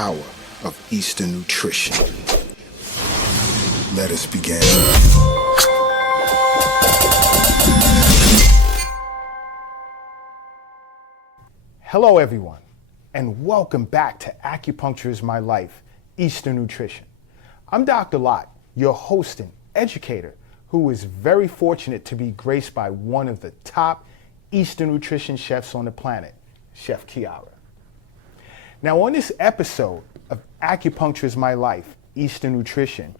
power of Eastern nutrition. Let us begin. Hello everyone, and welcome back to Acupuncture is My Life, Eastern Nutrition. I'm Dr. Lott, your host and educator, who is very fortunate to be graced by one of the top Eastern nutrition chefs on the planet, Chef Kiara. Now on this episode of Acupuncture is My Life, Eastern Nutrition,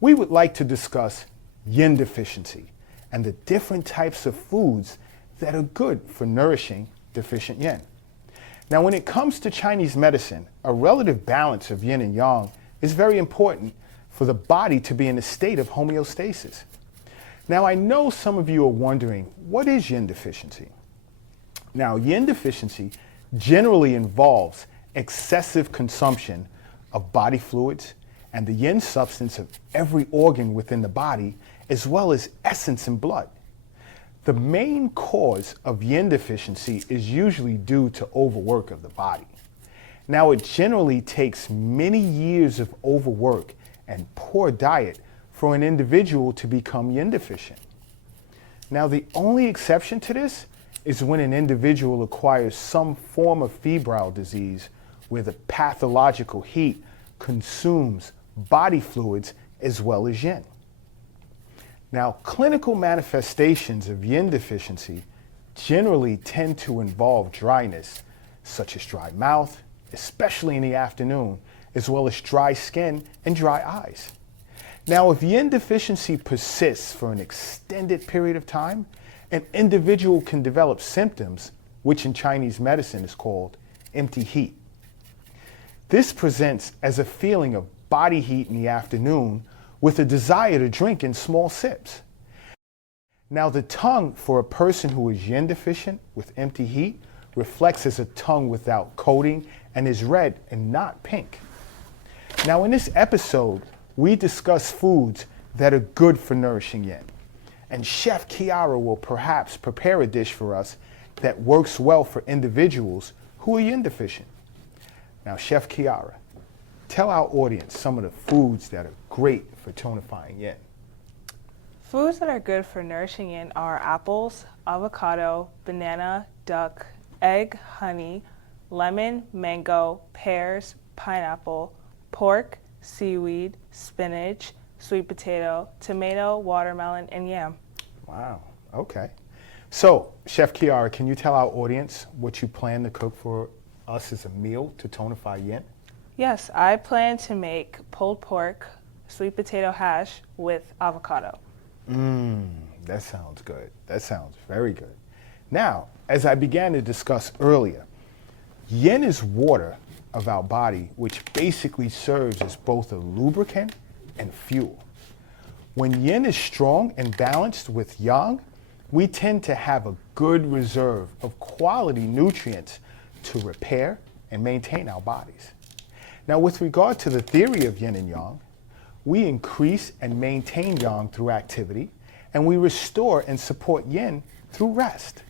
we would like to discuss Yin Deficiency and the different types of foods that are good for nourishing deficient yin. Now when it comes to Chinese medicine, a relative balance of yin and yang is very important for the body to be in a state of homeostasis. Now I know some of you are wondering, what is yin deficiency? Now yin deficiency generally involves excessive consumption of body fluids and the yin substance of every organ within the body, as well as essence and blood. The main cause of yin deficiency is usually due to overwork of the body. Now it generally takes many years of overwork and poor diet for an individual to become yin deficient. Now the only exception to this is when an individual acquires some form of febrile disease where the pathological heat consumes body fluids as well as yin. Now, clinical manifestations of yin deficiency generally tend to involve dryness, such as dry mouth, especially in the afternoon, as well as dry skin and dry eyes. Now, if yin deficiency persists for an extended period of time, an individual can develop symptoms, which in Chinese medicine is called empty heat. This presents as a feeling of body heat in the afternoon with a desire to drink in small sips. Now the tongue for a person who is yin deficient with empty heat reflects as a tongue without coating and is red and not pink. Now in this episode, we discuss foods that are good for nourishing yin. And Chef Kiara will perhaps prepare a dish for us that works well for individuals who are yin deficient. Now Chef Kiara, tell our audience some of the foods that are great for tonifying yin. Foods that are good for nourishing yin are apples, avocado, banana, duck, egg, honey, lemon, mango, pears, pineapple, pork, seaweed, spinach, sweet potato, tomato, watermelon, and yam. Wow, okay. So, Chef Kiara, can you tell our audience what you plan to cook for us as a meal to tonify yin? Yes, I plan to make pulled pork, sweet potato hash with avocado. That sounds good. That sounds very good. Now, as I began to discuss earlier, yin is water of our body, which basically serves as both a lubricant and fuel. When yin is strong and balanced with yang, we tend to have a good reserve of quality nutrients to repair and maintain our bodies. Now, with regard to the theory of yin and yang, we increase and maintain yang through activity, and we restore and support yin through rest.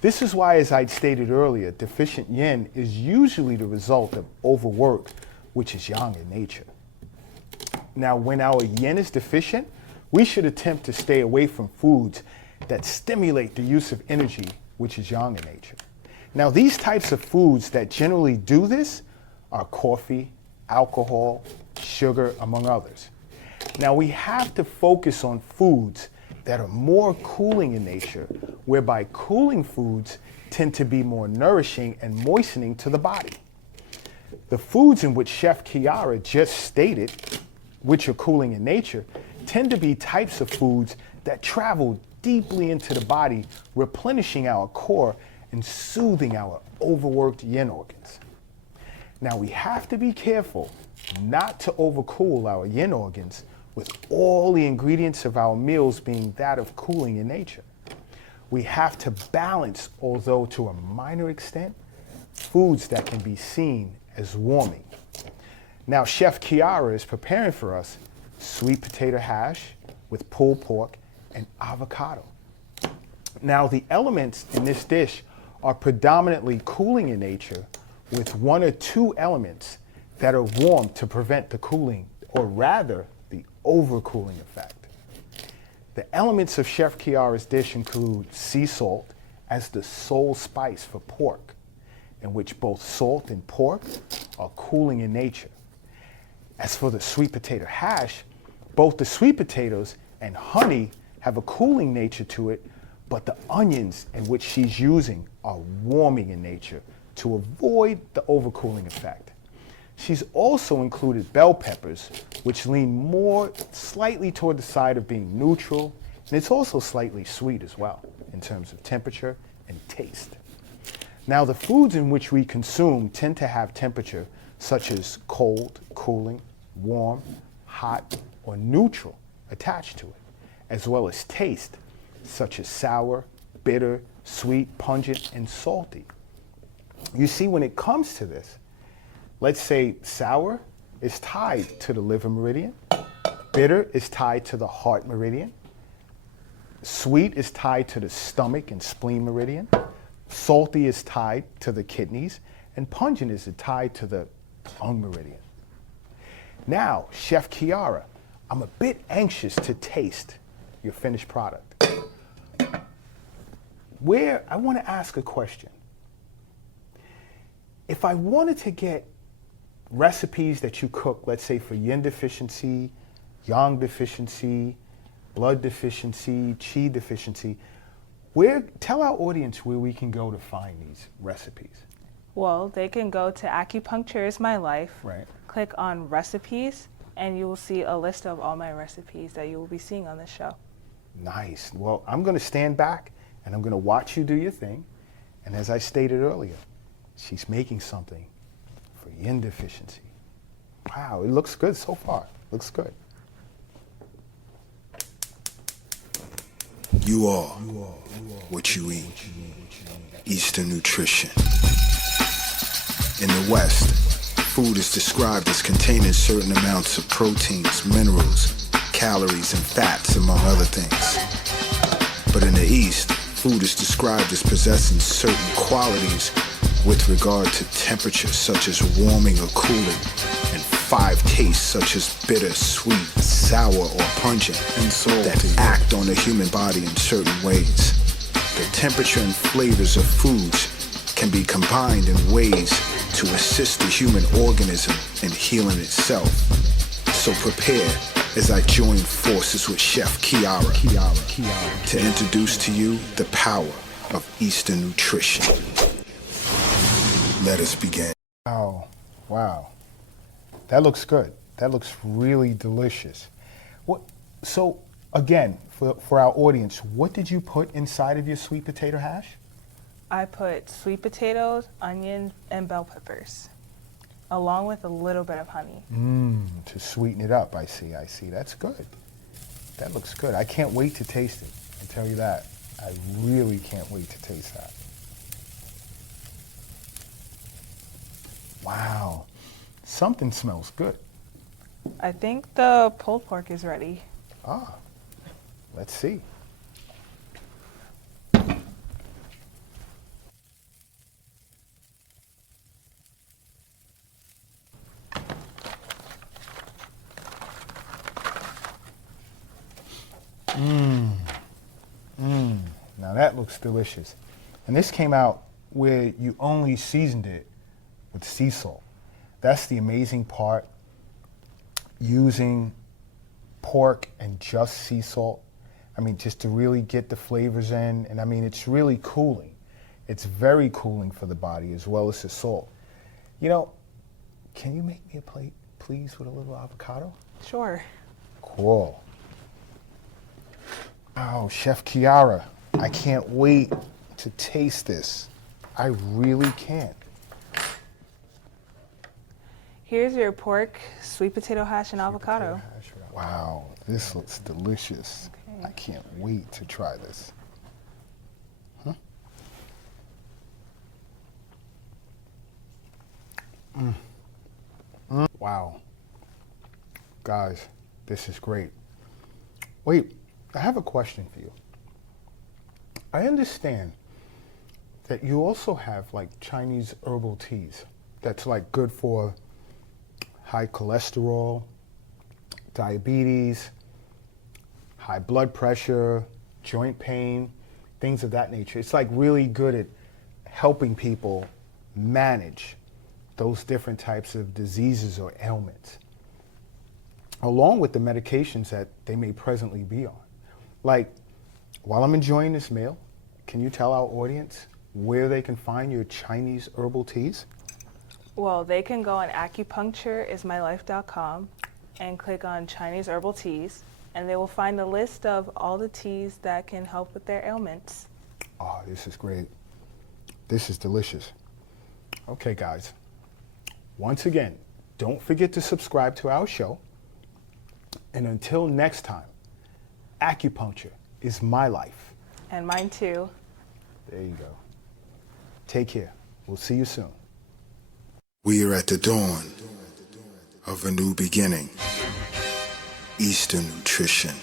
This is why, as I stated earlier, deficient yin is usually the result of overwork, which is yang in nature. Now, when our yin is deficient, we should attempt to stay away from foods that stimulate the use of energy, which is yang in nature. Now, these types of foods that generally do this are coffee, alcohol, sugar, among others. Now, we have to focus on foods that are more cooling in nature, whereby cooling foods tend to be more nourishing and moistening to the body. The foods in which Chef Kiara just stated, which are cooling in nature, tend to be types of foods that travel deeply into the body, replenishing our core and soothing our overworked yin organs. Now we have to be careful not to overcool our yin organs with all the ingredients of our meals being that of cooling in nature. We have to balance, although to a minor extent, foods that can be seen as warming. Now Chef Kiara is preparing for us sweet potato hash with pulled pork and avocado. Now the elements in this dish are predominantly cooling in nature, with one or two elements that are warm to prevent the cooling, or rather, the overcooling effect. The elements of Chef Kiara's dish include sea salt as the sole spice for pork, in which both salt and pork are cooling in nature. As for the sweet potato hash, both the sweet potatoes and honey have a cooling nature to it, but the onions in which she's using are warming in nature to avoid the overcooling effect. She's also included bell peppers, which lean more slightly toward the side of being neutral, and it's also slightly sweet as well in terms of temperature and taste. Now, the foods in which we consume tend to have temperature such as cold, cooling, warm, hot, or neutral attached to it, as well as taste such as sour, bitter, sweet, pungent, and salty. You see, when it comes to this, let's say sour is tied to the liver meridian, bitter is tied to the heart meridian, sweet is tied to the stomach and spleen meridian, salty is tied to the kidneys, and pungent is tied to the lung meridian. Now, Chef Kiara, I'm a bit anxious to taste your finished product. I want to ask a question. If I wanted to get recipes that you cook, let's say for Yin Deficiency, Yang Deficiency, Blood Deficiency, Qi Deficiency, tell our audience where we can go to find these recipes. Well, they can go to Acupuncture is My Life, Right. click on recipes, and you will see a list of all my recipes that you will be seeing on this show. Nice. Well, I'm going to stand back and I'm going to watch you do your thing. And as I stated earlier, she's making something for Yin Deficiency. Wow, it looks good so far. Looks good. You are what you eat. Eastern Nutrition. In the West, food is described as containing certain amounts of proteins, minerals, calories, and fats, among other things. But in the East, food is described as possessing certain qualities with regard to temperature, such as warming or cooling, and 5 tastes such as bitter, sweet, sour, or pungent, and that act on the human body in certain ways. The temperature and flavors of foods can be combined in ways to assist the human organism in healing itself. So prepare as I join forces with Chef Kiara to introduce to you the power of Eastern Nutrition. Let us begin. Oh, wow. That looks good. That looks really delicious. So again, for our audience, what did you put inside of your sweet potato hash? I put sweet potatoes, onions, and bell peppers, along with a little bit of honey. To sweeten it up, I see. That's good. That looks good. I can't wait to taste it. I tell you that. I really can't wait to taste that. Wow. Something smells good. I think the pulled pork is ready. Let's see. Now that looks delicious. And this came out where you only seasoned it with sea salt. That's the amazing part, using pork and just sea salt. I mean, just to really get the flavors in. And I mean, it's really cooling. It's very cooling for the body as well as the salt. You know, can you make me a plate, please, with a little avocado? Sure. Cool. Oh, Chef Kiara, I can't wait to taste this. I really can't. Here's your pork, sweet potato hash, and avocado. Wow, this looks delicious. Okay. I can't wait to try this. Wow. Guys, this is great. Wait, I have a question for you. I understand that you also have like Chinese herbal teas that's like good for high cholesterol, diabetes, high blood pressure, joint pain, things of that nature. It's like really good at helping people manage those different types of diseases or ailments, along with the medications that they may presently be on. Like, while I'm enjoying this meal, can you tell our audience where they can find your Chinese herbal teas? Well, they can go on acupunctureismylife.com and click on Chinese herbal teas, and they will find a list of all the teas that can help with their ailments. Oh, this is great. This is delicious. Okay, guys. Once again, don't forget to subscribe to our show. And until next time, acupuncture is my life. And mine too. There you go. Take care. We'll see you soon. We are at the dawn of a new beginning. Eastern Nutrition.